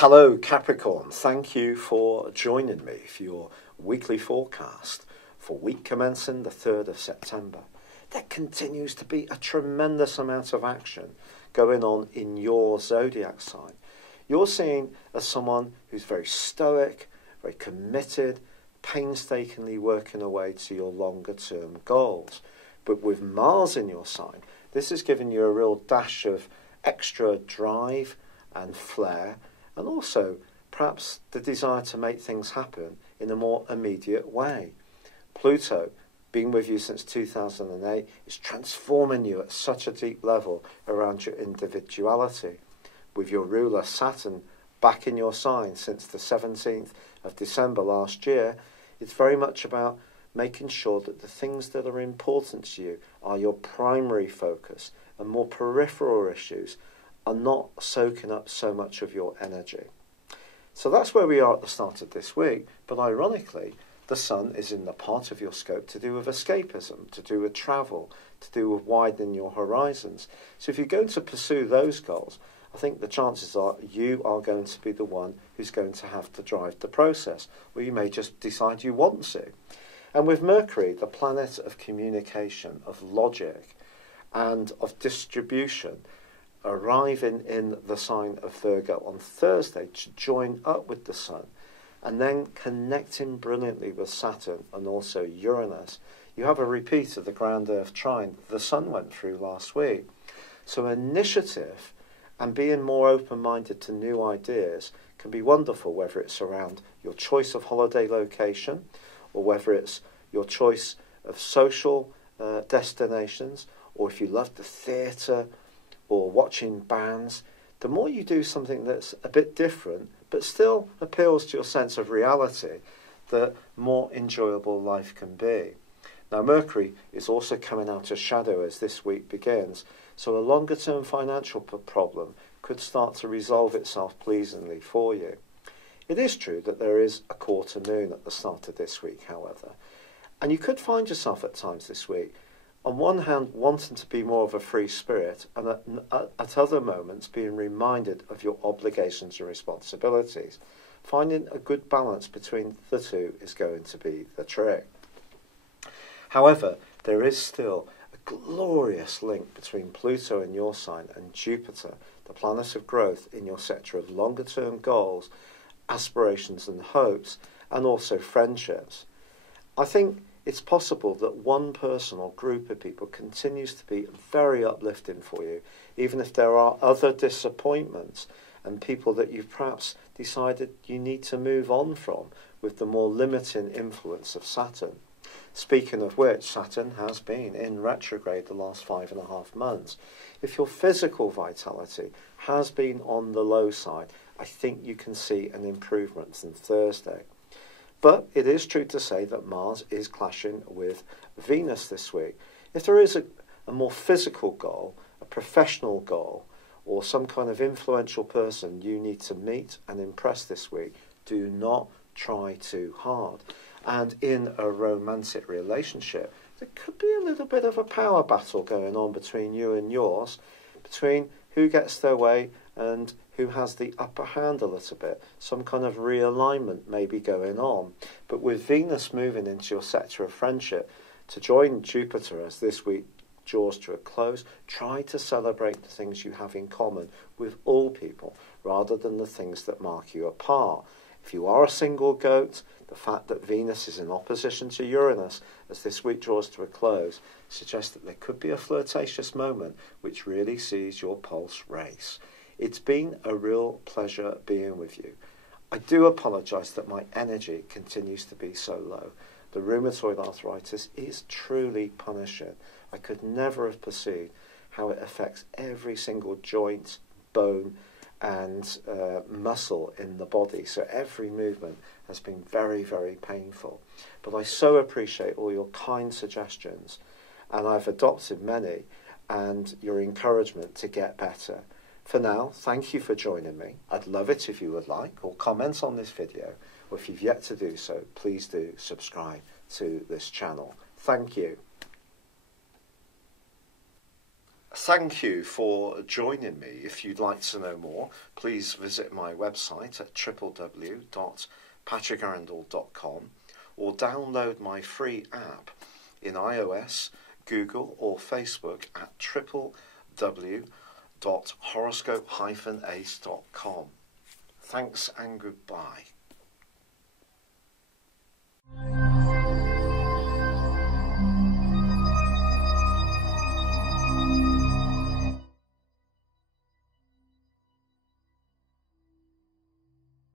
Hello Capricorn, thank you for joining me for your weekly forecast for week commencing the 3rd of September. There continues to be a tremendous amount of action going on in your zodiac sign. You're seen as someone who's very stoic, very committed, painstakingly working away to your longer term goals. But with Mars in your sign, this has given you a real dash of extra drive and flair, and also perhaps the desire to make things happen in a more immediate way. Pluto, being with you since 2008, is transforming you at such a deep level around your individuality. With your ruler Saturn back in your sign since the 17th of December last year, it's very much about making sure that the things that are important to you are your primary focus, and more peripheral issues are not soaking up so much of your energy. So that's where we are at the start of this week, but ironically, the Sun is in the part of your scope to do with escapism, to do with travel, to do with widening your horizons. So if you're going to pursue those goals, I think the chances are you are going to be the one who's going to have to drive the process, or you may just decide you want to. And with Mercury, the planet of communication, of logic, and of distribution, arriving in the sign of Virgo on Thursday to join up with the Sun, and then connecting brilliantly with Saturn and also Uranus, you have a repeat of the ground Earth trine the Sun went through last week. So initiative and being more open-minded to new ideas can be wonderful, whether it's around your choice of holiday location, or whether it's your choice of social destinations, or if you love the theatre or watching bands. The more you do something that's a bit different but still appeals to your sense of reality, the more enjoyable life can be. Now Mercury is also coming out of shadow as this week begins, so a longer term financial problem could start to resolve itself pleasingly for you. It is true that there is a quarter moon at the start of this week, however, and you could find yourself at times this week on one hand wanting to be more of a free spirit, and at other moments being reminded of your obligations and responsibilities. Finding a good balance between the two is going to be the trick. However, there is still a glorious link between Pluto in your sign and Jupiter, the planet of growth, in your sector of longer term goals, aspirations and hopes, and also friendships. I think it's possible that one person or group of people continues to be very uplifting for you, even if there are other disappointments and people that you've perhaps decided you need to move on from with the more limiting influence of Saturn. Speaking of which, Saturn has been in retrograde the last 5.5 months. If your physical vitality has been on the low side, I think you can see an improvement from Thursday. But it is true to say that Mars is clashing with Venus this week. If there is a more physical goal, a professional goal, or some kind of influential person you need to meet and impress this week, do not try too hard. And in a romantic relationship, there could be a little bit of a power battle going on between you and yours, between who gets their way and who has the upper hand a little bit. Some kind of realignment may be going on. But with Venus moving into your sector of friendship to join Jupiter as this week draws to a close, try to celebrate the things you have in common with all people rather than the things that mark you apart. If you are a single goat, the fact that Venus is in opposition to Uranus as this week draws to a close suggests that there could be a flirtatious moment which really sees your pulse race. It's been a real pleasure being with you. I do apologise that my energy continues to be so low. The rheumatoid arthritis is truly punishing. I could never have perceived how it affects every single joint, bone and muscle in the body. So every movement has been very, very painful. But I so appreciate all your kind suggestions, and I've adopted many, and your encouragement to get better. For now, thank you for joining me. I'd love it if you would like or comment on this video, or if you've yet to do so, please do subscribe to this channel. Thank you. Thank you for joining me. If you'd like to know more, please visit my website at www.patrickarundel.com or download my free app in iOS, Google or Facebook at www.horoscope-ace.com. Thanks and goodbye.